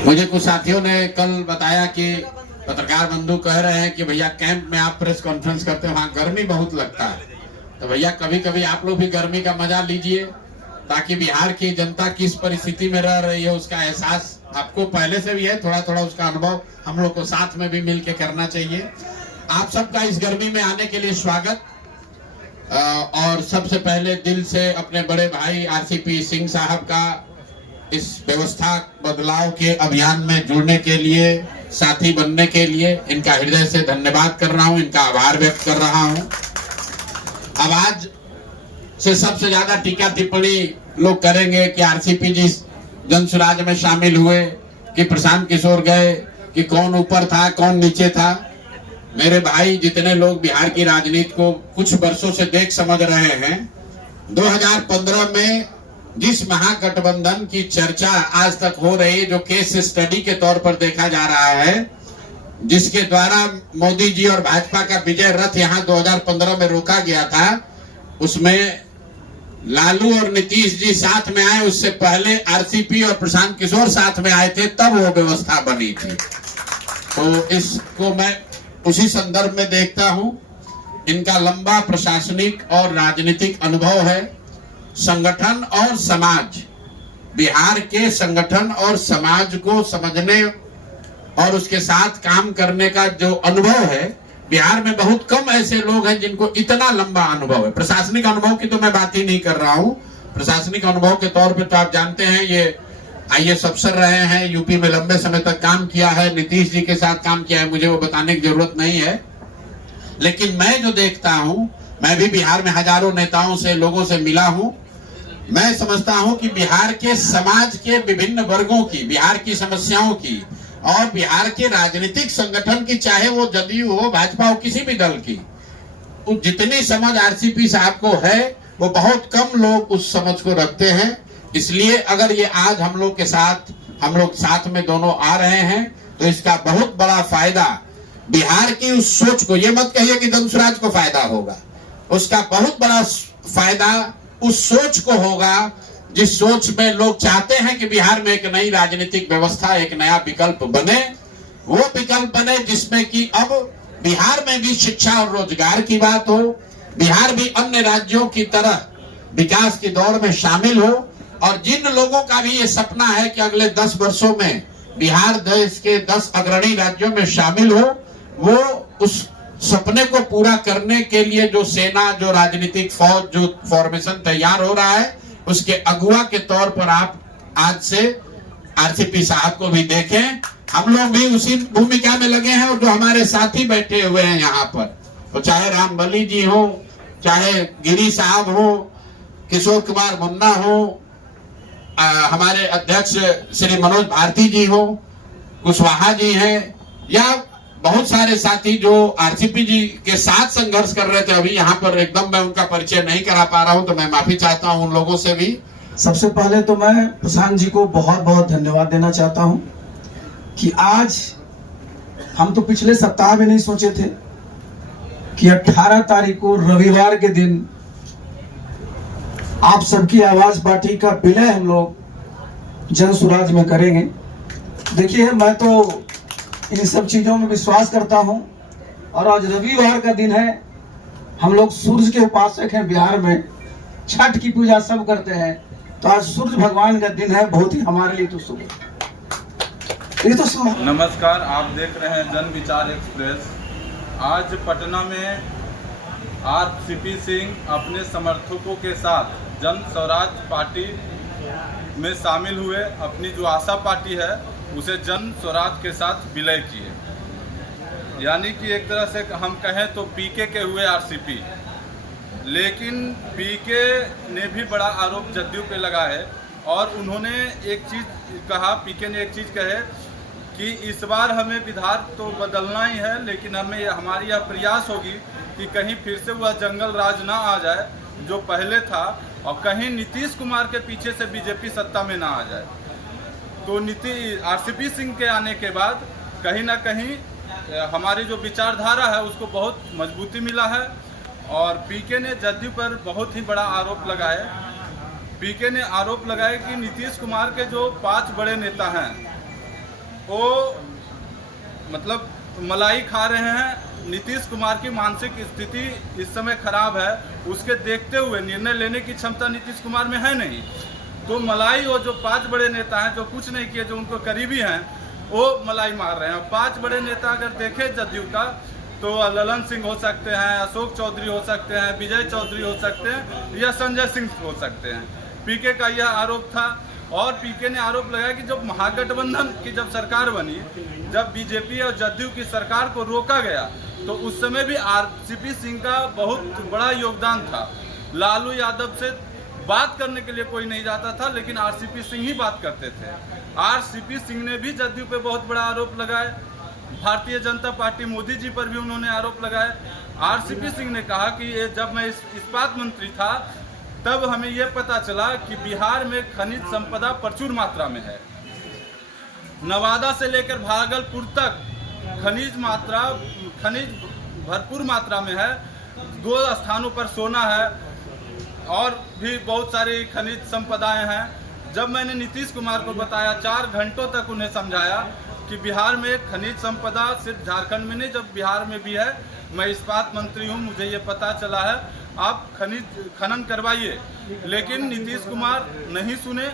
मुझे कुछ साथियों ने कल बताया कि पत्रकार बंधु कह रहे हैं कि भैया कैंप में आप प्रेस कॉन्फ्रेंस करते हो, वहाँ गर्मी बहुत लगता है। तो भैया कभी कभी आप लोग भी गर्मी का मजा लीजिए, ताकि बिहार की जनता किस परिस्थिति में रह रही है उसका एहसास आपको पहले से भी है, थोड़ा थोड़ा उसका अनुभव हम लोग को साथ में भी मिल के करना चाहिए। आप सबका इस गर्मी में आने के लिए स्वागत। और सबसे पहले दिल से अपने बड़े भाई आरसीपी सिंह साहब का इस व्यवस्था बदलाव के अभियान में जुड़ने के लिए, साथी बनने के लिए इनका हृदय से धन्यवाद कर रहा हूं, इनका आभार व्यक्त कर रहा हूं। अब आज से सबसे ज्यादा टीका टिप्पणी लोग करेंगे कि आरसीपी जी जन स्वराज में शामिल हुए, कि प्रशांत किशोर गए, कि कौन ऊपर था कौन नीचे था। मेरे भाई जितने लोग बिहार की राजनीति को कुछ वर्षों से देख समझ रहे हैं, 2015 में जिस महागठबंधन की चर्चा आज तक हो रही, जो केस स्टडी के तौर पर देखा जा रहा है, जिसके द्वारा मोदी जी और भाजपा का विजय रथ यहां 2015 में रोका गया था, उसमें लालू और नीतीश जी साथ में आए। उससे पहले आरसीपी और प्रशांत किशोर साथ में आए थे, तब वो व्यवस्था बनी थी। तो इसको मैं उसी संदर्भ में देखता हूं। इनका लंबा प्रशासनिक और राजनीतिक अनुभव है। संगठन और समाज, बिहार के संगठन और समाज को समझने और उसके साथ काम करने का जो अनुभव है, बिहार में बहुत कम ऐसे लोग हैं जिनको इतना लंबा अनुभव है। प्रशासनिक अनुभव की तो मैं बात ही नहीं कर रहा हूं। प्रशासनिक अनुभव के तौर पे तो आप जानते हैं, ये आईएएस अफसर रहे हैं, यूपी में लंबे समय तक काम किया है, नीतीश जी के साथ काम किया है, मुझे वो बताने की जरूरत नहीं है। लेकिन मैं जो देखता हूं, मैं भी बिहार में हजारों नेताओं से, लोगों से मिला हूं। मैं समझता हूं कि बिहार के समाज के विभिन्न वर्गों की, बिहार की समस्याओं की और बिहार के राजनीतिक संगठन की, चाहे वो जदयू हो, भाजपा हो, किसी भी दल की, जितनी समझ आरसीपी साहब को है, वो बहुत कम लोग उस समझ को रखते हैं। इसलिए अगर ये आज हम लोग साथ में दोनों आ रहे हैं, तो इसका बहुत बड़ा फायदा बिहार की उस सोच को, ये मत कहिए कि जन स्वराज को फायदा होगा, उसका बहुत बड़ा फायदा उस सोच को होगा, जिस सोच में लोग चाहते हैं कि बिहार में एक नई राजनीतिक व्यवस्था, एक नया विकल्प बने। वो विकल्प बने जिसमें कि अब बिहार में भी शिक्षा और रोजगार की बात हो, बिहार भी अन्य राज्यों की तरह विकास की दौड़ में शामिल हो। और जिन लोगों का भी ये सपना है कि अगले 10 वर्षों में बिहार देश के 10 अग्रणी राज्यों में शामिल हो, वो उस सपने को पूरा करने के लिए जो सेना, जो राजनीतिक फौज, जो फॉर्मेशन तैयार हो रहा है, उसके अगुवा के तौर पर आप आज से आरसीपी साहब को भी देखें। हम लोग भी उसी भूमिका में लगे हैं, और जो हमारे साथी बैठे हुए हैं यहाँ पर, तो चाहे रामबली जी हो, चाहे गिरी साहब हो, किशोर कुमार मुन्ना हो, हमारे अध्यक्ष श्री मनोज भारती जी हो, कुशवाहा जी हैं, या बहुत सारे साथी जो आरसीपी जी के साथ संघर्ष कर रहे थे। अभी यहाँ पर एकदम मैं उनका परिचय नहीं करा पा रहा हूँ, तो मैं माफी चाहता हूँ उन लोगों से भी। सबसे पहले तो मैं प्रशांत जी को बहुत बहुत धन्यवाद देना चाहता हूँ कि आज हम तो पिछले सप्ताह में नहीं सोचे थे कि 18 तारीख को रविवार के दिन आप सबकी आवाज पार्टी का विलय हम लोग जन स्वराज में करेंगे। देखिए, मैं तो इन सब चीजों में विश्वास करता हूं, और आज रविवार का दिन है, हम लोग सूर्य के उपासक हैं, बिहार में छठ की पूजा सब करते हैं, तो आज सूर्य भगवान का दिन है, बहुत ही हमारे लिए तो शुभ है। ये तो नमस्कार, आप देख रहे हैं जन विचार एक्सप्रेस। आज पटना में आरसीपी सिंह अपने समर्थकों के साथ जन स्वराज पार्टी में शामिल हुए। अपनी जो आशा पार्टी है उसे जन स्वराज के साथ विलय किए। यानी कि एक तरह से हम कहें तो पीके के हुए आरसीपी। लेकिन पीके ने भी बड़ा आरोप जदयू पे लगा है, और उन्होंने एक चीज़ कहा, पीके ने एक चीज़ कहे कि इस बार हमें विधान तो बदलना ही है, लेकिन हमारी यह प्रयास होगी कि कहीं फिर से वह जंगल राज ना आ जाए जो पहले था, और कहीं नीतीश कुमार के पीछे से बीजेपी सत्ता में ना आ जाए। तो आरसीपी सिंह के आने के बाद कहीं ना कहीं हमारी जो विचारधारा है उसको बहुत मजबूती मिला है। और पीके ने जदयू पर बहुत ही बड़ा आरोप लगाया। पीके ने आरोप लगाया कि नीतीश कुमार के जो 5 बड़े नेता हैं वो मतलब मलाई खा रहे हैं। नीतीश कुमार की मानसिक स्थिति इस समय खराब है, उसके देखते हुए निर्णय लेने की क्षमता नीतीश कुमार में है नहीं। तो मलाई वो जो 5 बड़े नेता हैं जो कुछ नहीं किए, जो उनको करीबी हैं, वो मलाई मार रहे हैं। 5 बड़े नेता अगर देखें जदयू का तो ललन सिंह हो सकते हैं, अशोक चौधरी हो सकते हैं, विजय चौधरी हो सकते हैं या संजय सिंह हो सकते हैं। पीके का यह आरोप था और पीके ने आरोप लगाया कि जब महागठबंधन की जब सरकार बनी, जब बीजेपी और जदयू की सरकार को रोका गया तो उस समय भी आरसीपी सिंह का बहुत बड़ा योगदान था। लालू यादव से बात करने के लिए कोई नहीं जाता था, लेकिन आरसीपी सिंह ही बात करते थे। आरसीपी सिंह ने भी जदयू पे बहुत बड़ा आरोप लगाया। भारतीय जनता पार्टी मोदी जी पर भी उन्होंने आरोप लगाया। आरसीपी सिंह ने कहा कि ये जब मैं इस्पात मंत्री था तब हमें यह पता चला कि बिहार में खनिज संपदा प्रचुर मात्रा में है। नवादा से लेकर भागलपुर तक खनिज भरपूर मात्रा में है। 2 स्थानों पर सोना है और भी बहुत सारी खनिज संपदाएं हैं। जब मैंने नीतीश कुमार को बताया, 4 घंटों तक उन्हें समझाया कि बिहार में खनिज संपदा सिर्फ झारखंड में नहीं, जब बिहार में भी है। मैं इस्पात मंत्री हूं, मुझे ये पता चला है, आप खनन करवाइए। लेकिन नीतीश कुमार नहीं सुने।